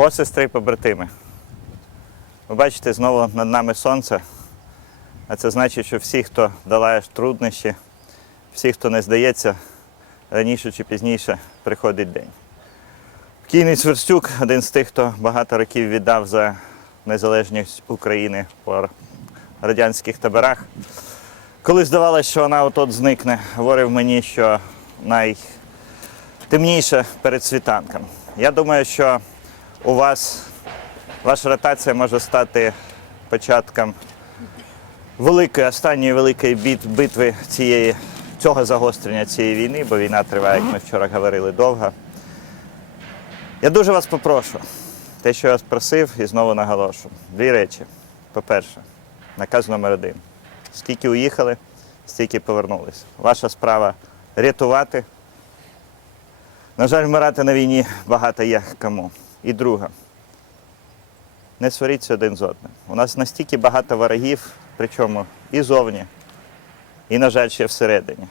Посестри і побратими. Ви бачите, знову над нами сонце. А це значить, що всі, хто долає труднощі, всі, хто не здається, раніше чи пізніше приходить день. Кійний Сверстюк один з тих, хто багато років віддав за незалежність України по радянських таборах. Коли здавалося, що вона от-от зникне, говорив мені, що найтемніше перед світанком. Я думаю, що у вас ваша ротація може стати початком великої, останньої великої бит- битви цієї, цього загострення цієї війни, бо війна триває, як ми вчора говорили, довго. Я дуже вас попрошу, те, що я вас просив, і знову наголошу. Дві речі. По-перше, наказ номер один. Скільки уїхали, стільки повернулись. Ваша справа рятувати. На жаль, вмирати на війні багато є кому. І друга. Не сваріться один з одним. У нас настільки багато ворогів, причому і зовні, і, на жаль, ще всередині.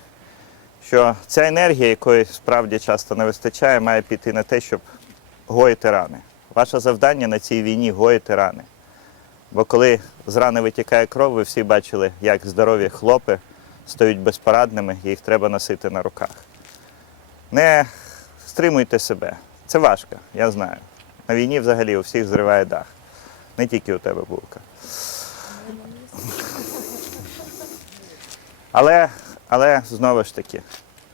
Що ця енергія, якої справді часто не вистачає, має піти на те, щоб гоїти рани. Ваше завдання на цій війні гоїти рани. Бо коли з рани витікає кров, ви всі бачили, як здорові хлопи стають безпорадними, їх треба носити на руках. Не стримуйте себе. Це важко, я знаю. На війні взагалі у всіх зриває дах. Не тільки у тебе булка. Але, але знову ж таки,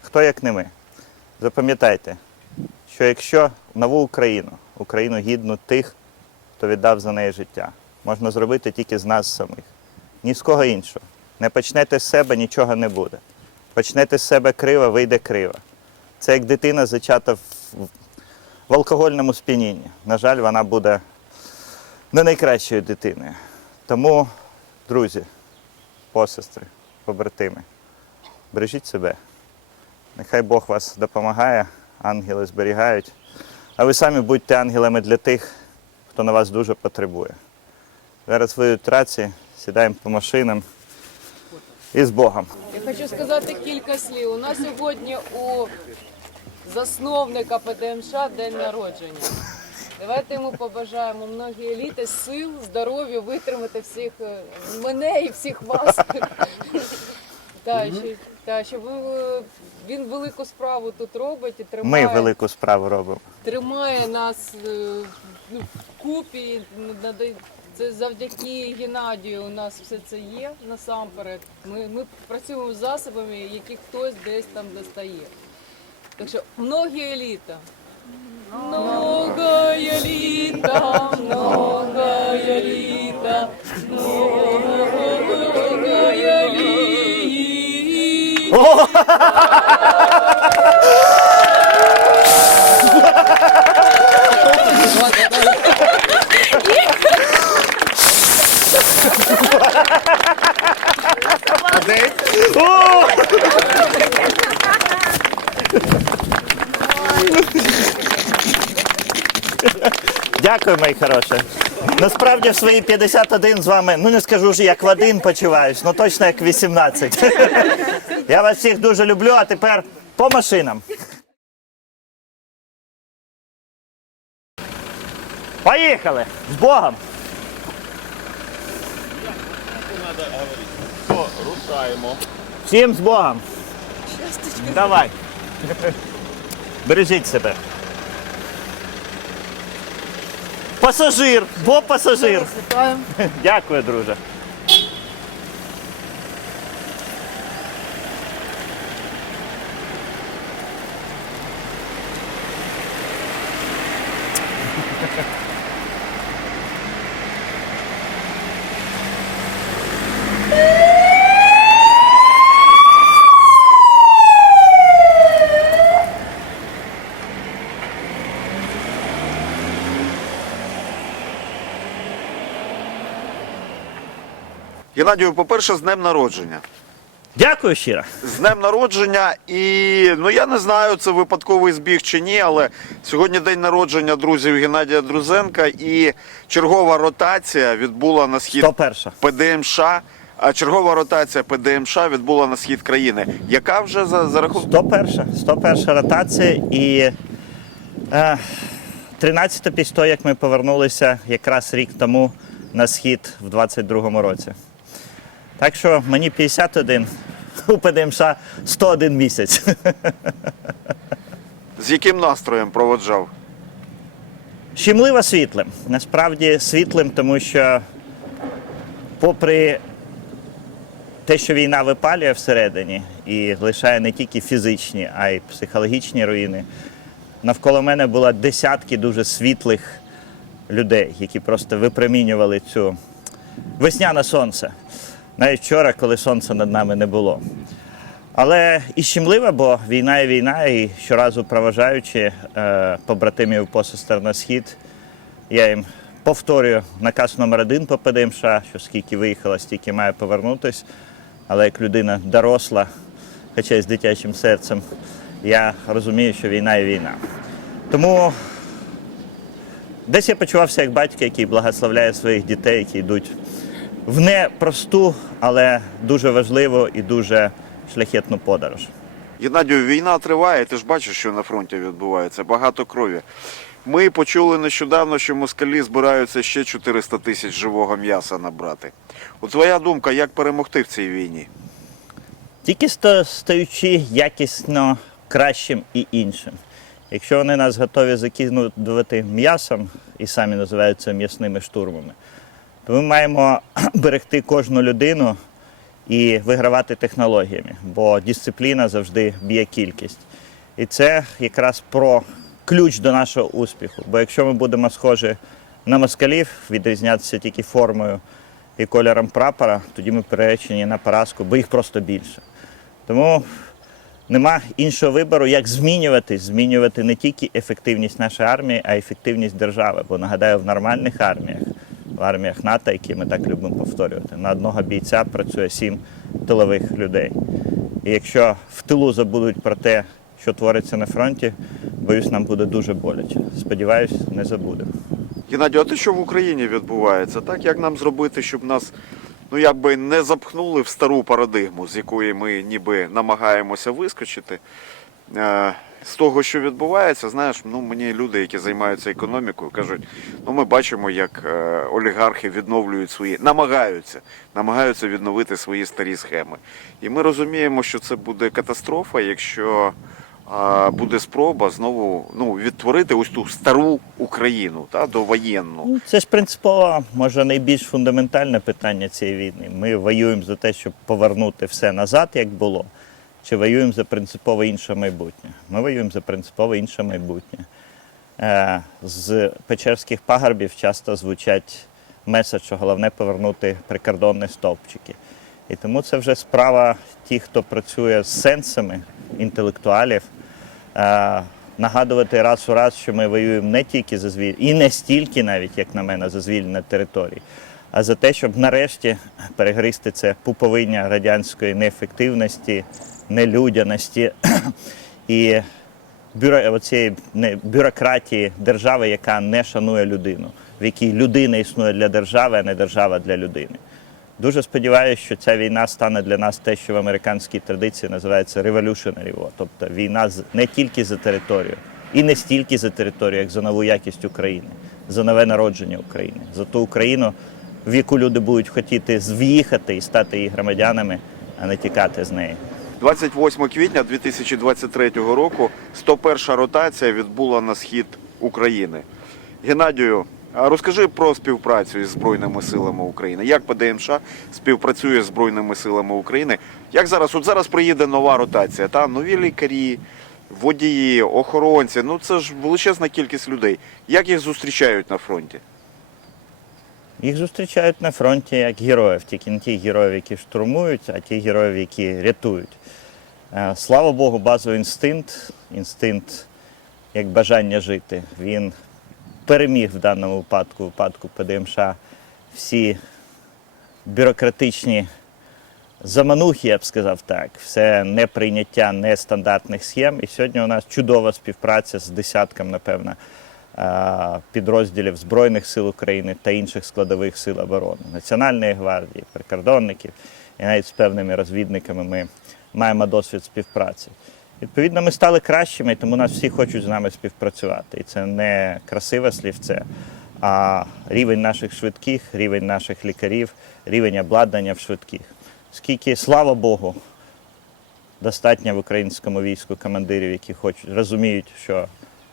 хто як не ми? Запам'ятайте, що якщо нову Україну, Україну гідну тих, хто віддав за неї життя, можна зробити тільки з нас самих. Ні з кого іншого. Не почнете з себе, нічого не буде. Почнете з себе криво, вийде криво. Це як дитина зачата в, в алкогольному сп'янінні. На жаль, вона буде не найкращою дитиною. Тому, друзі, посестри, побратими, бережіть себе. Нехай Бог вас допомагає, ангели зберігають. А ви самі будьте ангелами для тих, хто на вас дуже потребує. Зараз виють рації, сідаємо по машинам і з Богом. Я хочу сказати кілька слів. У нас сьогодні у засновника ПДМШ день народження. Давайте йому побажаємо многі літа, сил, здоров'я, витримати всіх е, мене і всіх вас. Та, що, та, щоб ви- він велику справу тут робить і Ми тримає, велику справу робимо. тримає нас е, ну, вкупі. Нада- Це завдяки Геннадію у нас все це є насамперед. Ми, ми працюємо з засобами, які хтось десь там достає. Так що многие літа. Многое літа, многое літа, многое Дякую, мої хороші. Насправді в свої 51 з вами, ну не скажу вже як в один почуваюсь, ну точно як 18. Я вас всіх дуже люблю, а тепер по машинам. Поїхали! З Богом! Рушаємо. Всім з Богом! Давай! Бережіть себе. Пасажир! Бо пасажир! Дякую, друже. Геннадію, по-перше, з днем народження. Дякую щиро. З днем народження, і ну я не знаю, це випадковий збіг чи ні, але сьогодні день народження друзів Геннадія Друзенка і чергова ротація відбула на схід 101. ПДМШ. А чергова ротація ПДМШ відбула на схід країни. Яка вже за, за рахунок 101. 101 ротація і е, 13 після того, як ми повернулися якраз рік тому на схід в 22-му році. Так що мені 51, у ПДМШ 101 місяць. З яким настроєм проводжав? Щемливо світлим. Насправді світлим, тому що, попри те, що війна випалює всередині і лишає не тільки фізичні, а й психологічні руїни, навколо мене було десятки дуже світлих людей, які просто випромінювали цю весняне сонце. Навіть вчора, коли сонця над нами не було. Але і щемливо, бо війна і війна, і щоразу проважаючи е, побратимів посестер на схід, я їм повторюю наказ номер один по ПДМШ, що скільки виїхало, стільки має повернутись. Але як людина доросла, хоча й з дитячим серцем, я розумію, що війна і війна. Тому десь я почувався як батько, який благословляє своїх дітей, які йдуть в непросту, але дуже важливу і дуже шляхетну подорож. Геннадію, війна триває, ти ж бачиш, що на фронті відбувається, багато крові. Ми почули нещодавно, що москалі збираються ще 400 тисяч живого м'яса набрати. От твоя думка, як перемогти в цій війні? Тільки стаючи якісно кращим і іншим. Якщо вони нас готові закинути м'ясом і самі називаються м'ясними штурмами, то ми маємо берегти кожну людину і вигравати технологіями, бо дисципліна завжди б'є кількість. І це якраз про ключ до нашого успіху. Бо якщо ми будемо схожі на москалів, відрізнятися тільки формою і кольором прапора, тоді ми переречені на поразку, бо їх просто більше. Тому нема іншого вибору, як змінювати, змінювати не тільки ефективність нашої армії, а й ефективність держави. Бо нагадаю, в нормальних арміях, арміях НАТО, які ми так любимо повторювати, на одного бійця працює сім тилових людей. І якщо в тилу забудуть про те, що твориться на фронті, боюсь, нам буде дуже боляче. Сподіваюсь, не забудемо. Геннадію, а те, що в Україні відбувається, так як нам зробити, щоб нас ну якби не запхнули в стару парадигму, з якої ми ніби намагаємося вискочити. З того, що відбувається, знаєш, ну мені люди, які займаються економікою, кажуть, ну ми бачимо, як е, олігархи відновлюють свої, намагаються, намагаються відновити свої старі схеми. І ми розуміємо, що це буде катастрофа, якщо буде спроба знову ну, відтворити ось ту стару Україну та, довоєнну. Ну, Це ж принципово, може, найбільш фундаментальне питання цієї війни. Ми воюємо за те, щоб повернути все назад, як було, чи воюємо за принципово інше майбутнє. Ми воюємо за принципово інше майбутнє. Е, З Печерських пагорбів часто звучать меседж, що головне повернути прикордонні стовпчики. І тому це вже справа тих, хто працює з сенсами інтелектуалів, е, нагадувати раз у раз, що ми воюємо не тільки за звіль, і не стільки навіть, як на мене, за звільнення територій, а за те, щоб нарешті перегризти це пуповиння радянської неефективності, нелюдяності і бюро, оцієї не, бюрократії держави, яка не шанує людину, в якій людина існує для держави, а не держава для людини. Дуже сподіваюся, що ця війна стане для нас те, що в американській традиції називається revolutionary тобто війна не тільки за територію, і не стільки за територію, як за нову якість України, за нове народження України, за ту Україну, в яку люди будуть хотіти в'їхати і стати її громадянами, а не тікати з неї. 28 квітня 2023 року 101 ротація відбула на схід України. Геннадію, розкажи про співпрацю із Збройними силами України. Як ПДМШ співпрацює з Збройними силами України? Як зараз? От зараз приїде нова ротація, та нові лікарі, водії, охоронці. Ну це ж величезна кількість людей. Як їх зустрічають на фронті? Їх зустрічають на фронті як героїв, тільки не тих героїв, які штурмують, а тих героїв, які рятують. Е, Слава Богу, базовий інстинкт, інстинкт як бажання жити, він переміг в даному випадку, випадку ПДМШ, всі бюрократичні заманухи, я б сказав так, все неприйняття нестандартних схем. І сьогодні у нас чудова співпраця з десятком, напевно, е, підрозділів Збройних сил України та інших складових сил оборони, Національної гвардії, прикордонників і навіть з певними розвідниками ми маємо досвід співпраці. Відповідно, ми стали кращими, тому нас всі хочуть з нами співпрацювати. І це не красиве слівце, а рівень наших швидких, рівень наших лікарів, рівень обладнання в швидких. Скільки, слава Богу, достатньо в українському війську командирів, які хочуть, розуміють, що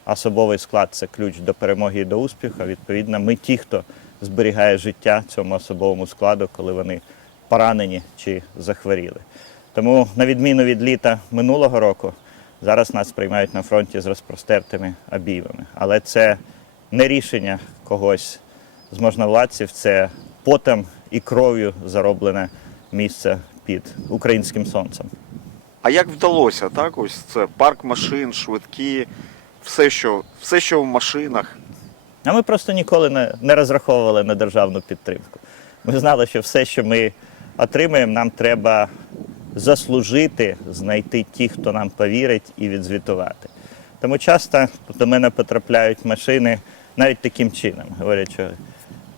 особовий склад це ключ до перемоги і до успіху. Відповідно, ми ті, хто зберігає життя цьому особовому складу, коли вони поранені чи захворіли. Тому, на відміну від літа минулого року, зараз нас приймають на фронті з розпростертими обіймами. Але це не рішення когось з можновладців, це потом і кров'ю зароблене місце під українським сонцем. А як вдалося, так? Ось це парк машин, швидкі, все, що, все, що в машинах. А ми просто ніколи не, не розраховували на державну підтримку. Ми знали, що все, що ми отримаємо, нам треба заслужити, знайти ті, хто нам повірить, і відзвітувати. Тому часто до мене потрапляють машини навіть таким чином. Говорять, що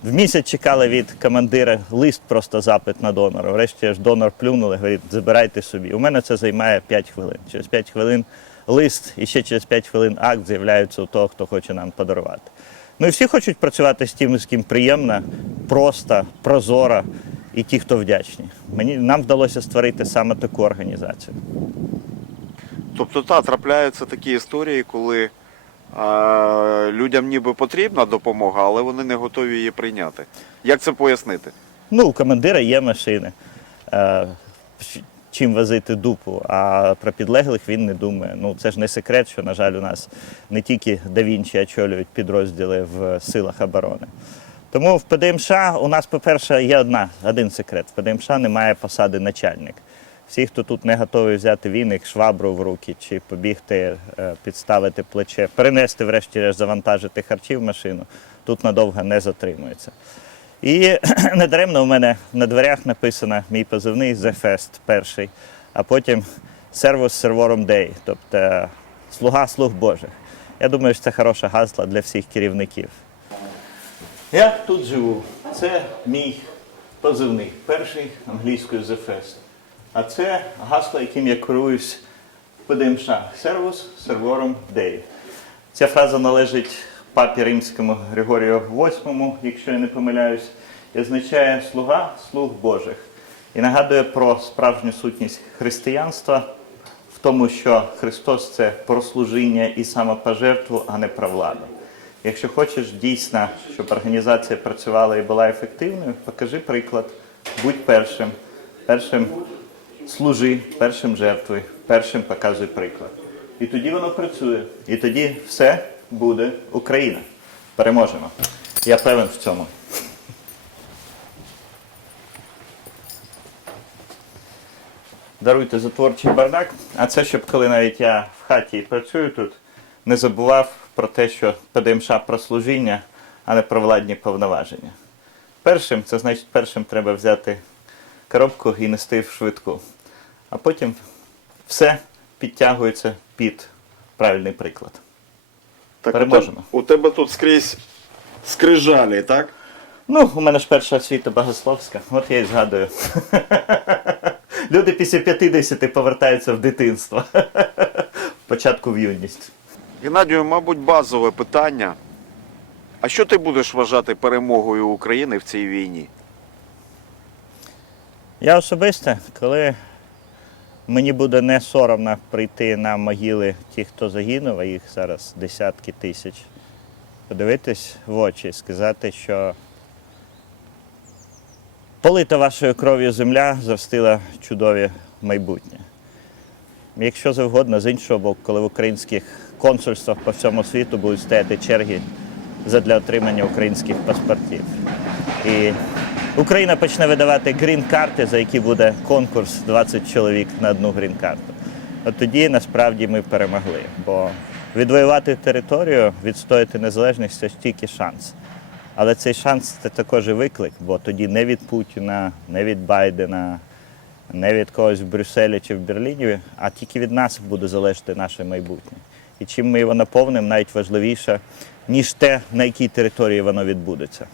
в місяць чекали від командира лист, просто запит на донора. Врешті ж донор плюнули, говорить, забирайте собі. У мене це займає 5 хвилин. Через 5 хвилин лист і ще через 5 хвилин акт з'являється у того, хто хоче нам подарувати. Ну і всі хочуть працювати з тим, з ким приємно, просто, прозоро і ті, хто вдячні. Мені нам вдалося створити саме таку організацію. Тобто, та, трапляються такі історії, коли а, людям ніби потрібна допомога, але вони не готові її прийняти. Як це пояснити? Ну, у командира є машини, е, чим возити дупу, а про підлеглих він не думає. Ну, це ж не секрет, що, на жаль, у нас не тільки да Вінчі очолюють підрозділи в силах оборони. Тому в ПДМШ у нас, по-перше, є одна, один секрет. В ПДМШ немає посади начальник. Всі, хто тут не готовий взяти віник, швабру в руки чи побігти, е, підставити плече, перенести, врешті-решт, завантажити харчі в машину, тут надовго не затримується. І недаремно у мене на дверях написано мій позивний The Fest перший, а потім сервус сервором Day, тобто слуга слуг Божих. Я думаю, що це хороше гасло для всіх керівників. Я тут живу. Це мій позивний, перший англійською The. А це гасло, яким я керуюсь ПДМШ. Сервус сервором Day. Ця фраза належить папі римському Григорію VIII, якщо я не помиляюсь, і означає слуга слуг Божих. І нагадує про справжню сутність християнства в тому, що Христос це про служіння і самопожертву, а не про владу. Якщо хочеш дійсно, щоб організація працювала і була ефективною, покажи приклад, будь першим, першим служи, першим жертвуй, першим показуй приклад. І тоді воно працює. І тоді все буде Україна. Переможемо. Я певен в цьому. Даруйте за творчий бардак. А це щоб коли навіть я в хаті працюю тут, не забував про те, що ПДМШ про служіння, а не про владні повноваження. Першим, це значить, першим треба взяти коробку і нести в швидку. А потім все підтягується під правильний приклад. Так, Переможемо. У тебе, у тебе тут скрізь скрижалі, так? Ну, у мене ж перша освіта богословська, от я і згадую. Люди після 50 повертаються в дитинство. Початку в юність. Геннадію, мабуть, базове питання. А що ти будеш вважати перемогою України в цій війні? Я особисто, коли мені буде не соромно прийти на могили тих, хто загинув, а їх зараз десятки тисяч, подивитись в очі сказати, що полита вашою кров'ю земля зростила чудові майбутнє. Якщо завгодно, з іншого боку, коли в українських консульствах по всьому світу будуть стояти черги задля отримання українських паспортів. І Україна почне видавати грін-карти, за які буде конкурс 20 чоловік на одну грін-карту. От тоді насправді ми перемогли. Бо відвоювати територію, відстояти незалежність це тільки шанс. Але цей шанс це також і виклик, бо тоді не від Путіна, не від Байдена, не від когось в Брюсселі чи в Берліні, а тільки від нас буде залежати наше майбутнє. І чим ми його наповнимо, навіть важливіше, ніж те, на якій території воно відбудеться.